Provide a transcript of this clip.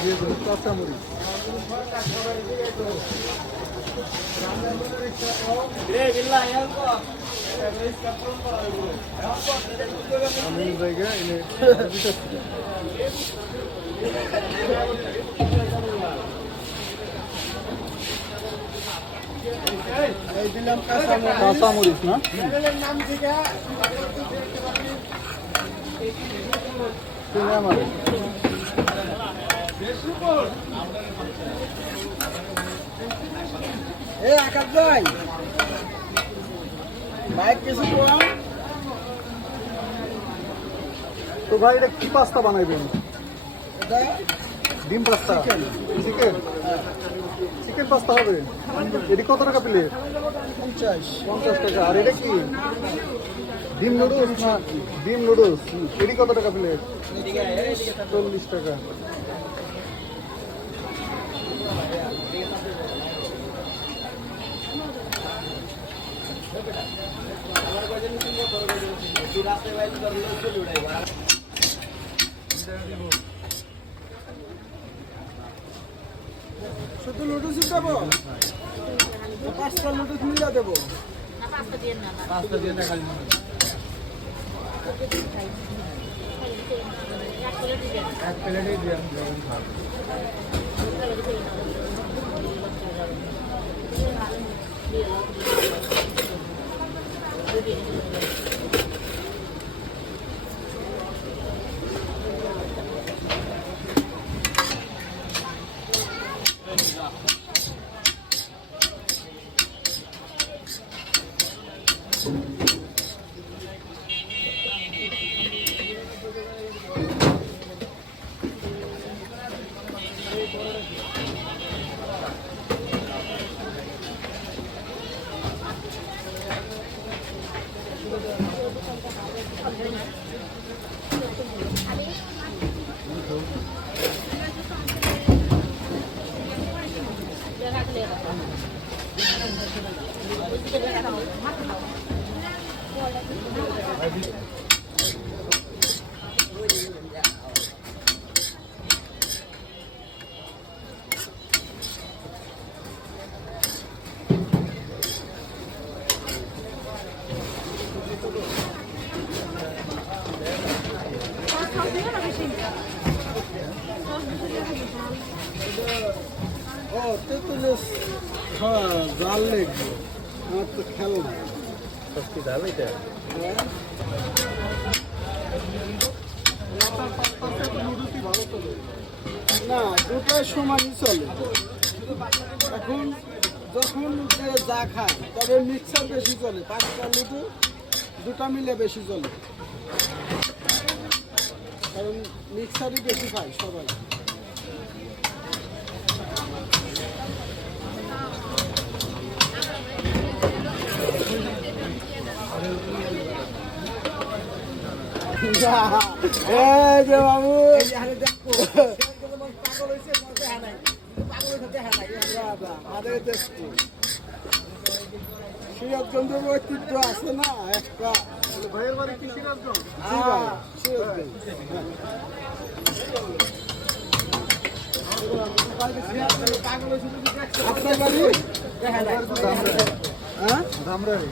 দিয়ে দেবো কাঁচামরিচ। আমি এই জায়গায় এনে দিতেছি। এই দিলাম কাঁচামরিচ। কাঁচামরিচ না? নাম থেকে চিনে আমার এ আকাশ ভাই বাইক কিছু কম। তো ভাই এটা কি পাস্তা বানাইবেন? এটা ডিম pasta, chicken. Chicken chicken pasta হবে। এটি কত টাকা প্লেট? 50। 50 টাকা। আর এটা কি ডিম নুডলস না? ডিম নুডলস, এটি কত টাকা প্লেট? 40 টাকা। শুধু লুডুস দেবো, 5টা লুডুস মিলা দেবো। পাস্তা দিয়ে না খালি এক প্লেটই দিয়ে ও তেতুলে হ্যাঁ জাল লেগে আমার তো খেল না। সত্যি ডাল এটা না দুটাই সমানই চলে। এখন যখন যে যা খায় তবে মিক্সার বেশি চলে, 5টা লুডু 2টা মিলে বেশি চলে, কারণ মিক্সারই বেশি খায় সবাই। এই যে বাবু সিরাজগঞ্জের ঐতিহ্য আছে না একটা। ভাইয়ের বাড়ি কি সিরাজগঞ্জ? আপনার বাড়ি? হ্যাঁ ধামরাই।